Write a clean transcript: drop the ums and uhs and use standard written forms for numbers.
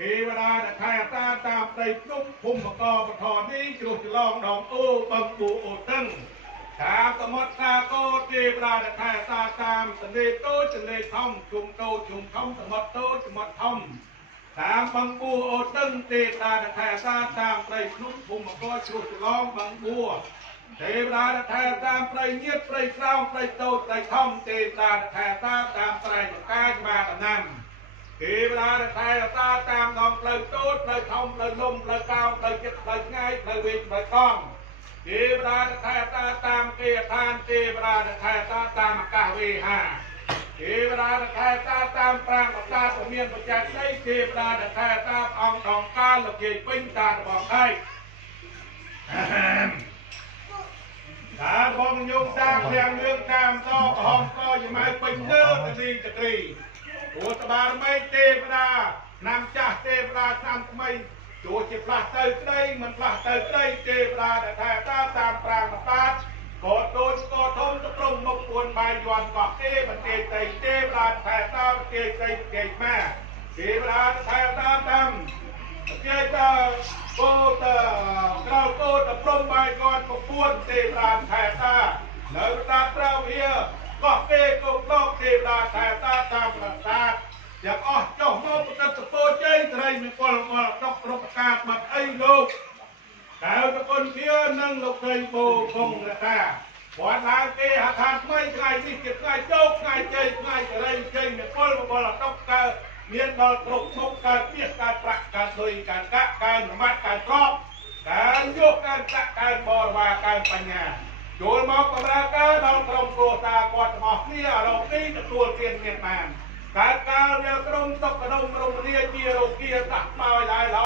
ទេវតាដែលថែតាតាមព្រៃភ្នំភូមិកបធរនេះជ្រុះច្រឡងដងអូបឹងបួអូតឹងតាមសមុទ្រសាគរទេវតាដែលថែតាតាមទន្លេតូចទន្លេធំជុំតូចជុំធំសមុទ្រតូចសមុទ្រធំតាមបឹងបួអូតឹងទេវតាដែលថែតាតាមព្រៃភ្នំភូមិកជ្រុះច្រឡងបឹងបួទេវតាដែលថែតាមព្រៃញៀតព្រៃស្រោងព្រៃតូចព្រៃធំទេវតាដែលថែតាមព្រៃចកាចមាកណាំទេវតាដែលថែតាតាមដងផ្លូវតូចផ្លូវធំផ្លូវលំផ្លូវកោងផ្លូវចិត្តផ្លូវឆ្ងាយផ្លូវវែងផ្លូវកង់ទេវតាដែលថែតាតាមគេឋានទេវតាដែលថែតាតាមអាកាសវេហាទេវតាដែលថែតាតាមប្រាង្គប្រាសាទមានបច្ច័យដីទេវតាដែលថែតាមអង្គដងកាលលោកយាយពេញតារបស់ឯងតាមបងញោមតាមទាំងលឿងតាមតកំហំកយម៉ៅពេញលើកទីចក្រីព្រោះតបារមីទេវតាឆ្នាំចាស់ទេវតាឆ្នាំថ្មីចូលជាផ្លាស់ទៅក្តីមិនផ្លាស់ទៅក្តីទេវតាដែលថែតាមប្រាង្គប្រាសាទក៏តូចក៏ធំទៅព្រមមុខពួនបាយយន់កោះទេបន្ទាយទៅទេវតាថែតាមបន្ទាយទៅបន្ទាយមកទេវតាថែតាមគេទៅគោតក្រៅគោតព្រំបាយគាត់ក៏ពួនទេវតាថែតានៅតាត្រូវវាក៏គេក៏លោកទេវតាថែតាមប្រាសាទយ៉ាងអស់ចុះមកប្រកាសពោជ័យត្រីមង្គលមកដកប្រកាសមកអីលោកកៅតគុណធានិងលោកស្រីបូគង់រតាគាត់ឡើងគេហដ្ឋានថ្មីថ្ងៃនេះជាថ្ងៃជោគថ្ងៃជ័យថ្ងៃចរិយជ័យមង្គលមកដកកើតមានដល់គ្រប់មុខកើតមាសកើតប្រាក់កើតលុយកើតកាក់កើតរមាត់កើតក្របកើតយកកើតកាក់កើតបរិវារកើតបញ្ញាចូលមកបម្រើការដល់ក្រុមគ្រួសារគាត់ទាំងអស់គ្នារកទីទទួលទានមានបានកើតកាលវាក្រុមសុខដុមរមនាជារោគាតាក់មកឲ្យឡើយ